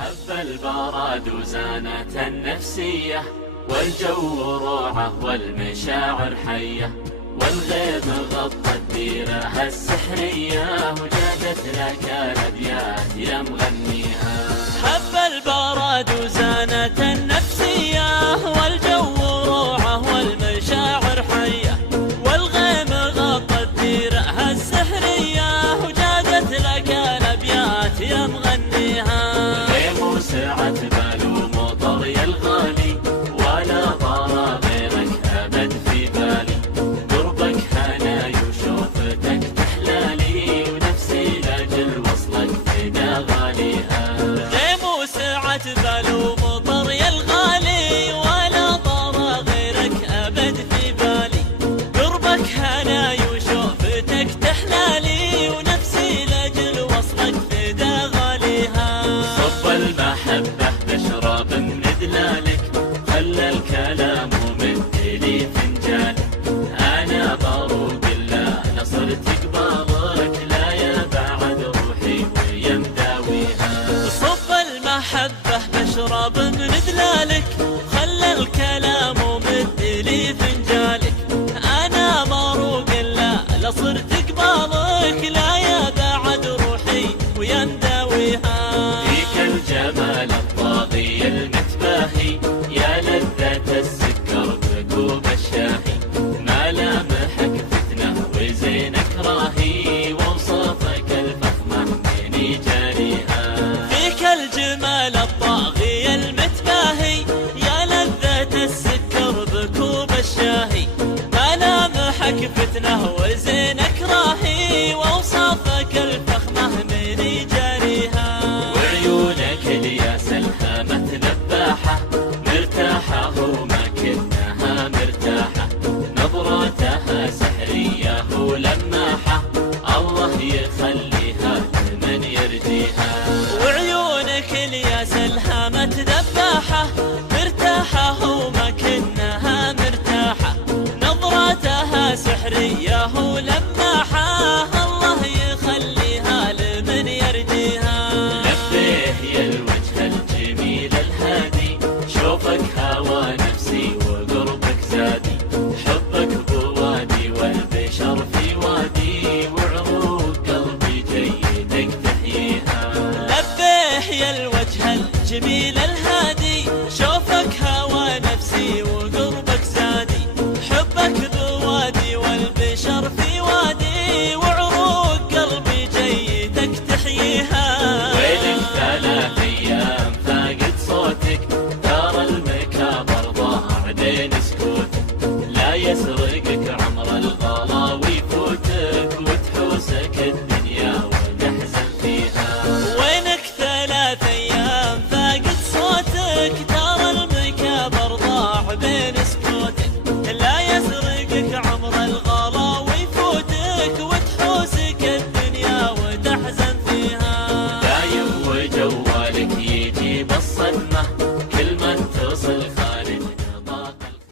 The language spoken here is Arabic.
هب البراد وزانت النفسية، والجو روعة والمشاعر حية، والغيم غطت ديرها السحرية، وجادت لك الأبيات يا مغنيها. هب البراد وزانت النفسية، والجو روعة والمشاعر حية، والغيم غطت ديرها السحرية، وجادت لك الأبيات يا مغنيها. سعت بال ومطر يا الغالي، ولا طار غيرك أبد في بالي، قربك هناي وشوفتك تحلالي، ونفسي لاجل وصلك فدا غاليها. غيم سعت بال ومطر يا الغالي، ولا طار غيرك أبد في بالي، قربك هناي وشوفتك تحلالي، ونفسي لاجل وصلك فدا غاليها. صب المحبة بشرب من دلالك، خلى الكلام ومثلي فنجالك، أنا بروق الله نصرت قبالك، لا يا بعد روحي ويا مداويها. صب المحبة بشرب من دلالك، خلى الكلام ومثلي فنجالك، أنا بروق الله نصرت قبالك، لا يا بعد روحي ويا مداويها. الجمال الطاغي المتباهي، يا لذة السكر بكوب الشاهي، ملامحك فتنة وزينك راهي، ووصافك الفخمة من جاريها. فيك الجمال الطاغي المتباهي، يا لذة السكر بكوب الشاهي، ملامحك فتنة وزينك راهي، ووصافك الفخمة من جاريها. الياس الهامة نباحة، مرتاحة وما كنها مرتاحة، نظرتها سحرية ولماحة، الله يخليها لمن يرجيها. وعيونك الياس الهامة ذباحة، مرتاحة وما كنها مرتاحة، نظرتها سحرية ولماحة، الله يخليها لمن يرجيها. يا الوجه الجميل الهادي، شوفك هوى نفسي وقربك زادي، حبك بوادي والبشر في وادي، وعروق قلبي جيدك تحييها. لبيه يا الوجه الجميل